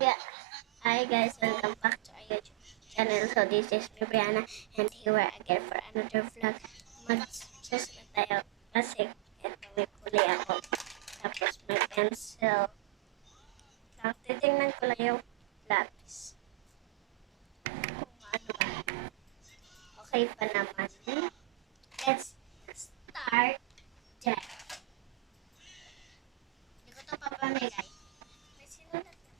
Yeah. Hi guys, welcome back to our YouTube channel. So this is me, Brianna, and here we are again for another vlog. Mag-sus na tayo kasi ito may kulay ako. Tapos may pencil. Tapos titingnan ko lang yung lapis. Kung ano ba. Okay pa naman. Let's start there. Hindi ko ito papamigay. May sinulat na.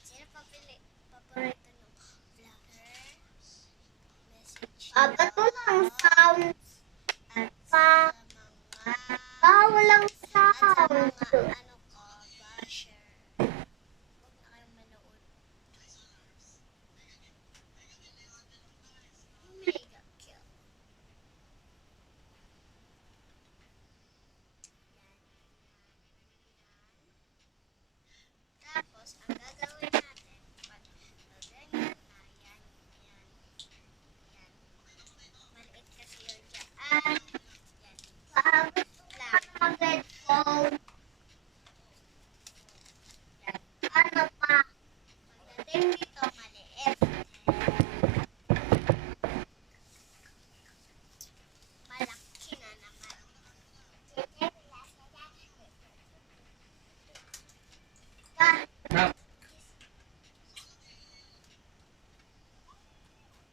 Sino paborito ng vlogger? Message Ba't walang sound? at Pa, mga walang at sa sound. mga ano ko, basher. Huwag na kayong manood. Mega kill. Tapos, ang gagawin natin, pag ganyan na, yan. Maliit kasi yun dyan. Yan. Gusto Lang. ko mag-headphone. Yan. Ano pa? Pagdating dito, maliit. Malaki na naman.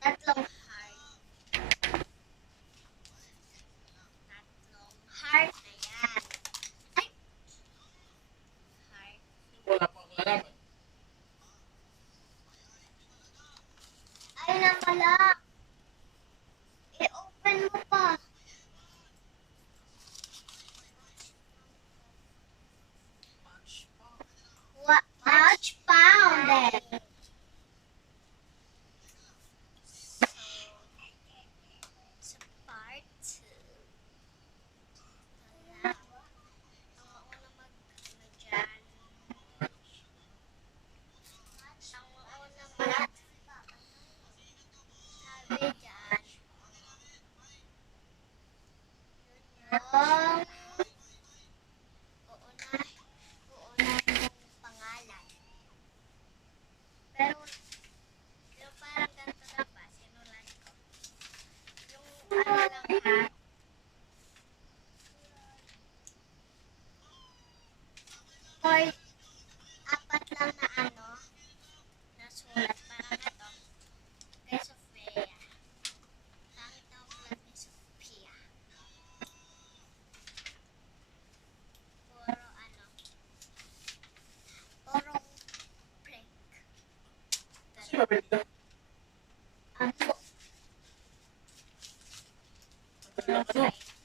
Tatlong heart. Tatlong heart na yan. Ay! Heart. Wala pang lalaman. Ay na pala. I-open mo pa. Much pounded. Sa part 2. Wala. Ang mauna mag-ano dyan. Ang mauna sabi dyan. Oh, Uunahin yung pangalan. Pero parang ganito lang ba? Sinulat ko. Yung ano lang ha. or Apat lang na ano. Nasulat. Parang ito. Kay Sofia. Pangit na ulat ni Sofia. Puro ano. Purong prank. Sino ba ito? ako. Ang tagal ng ano?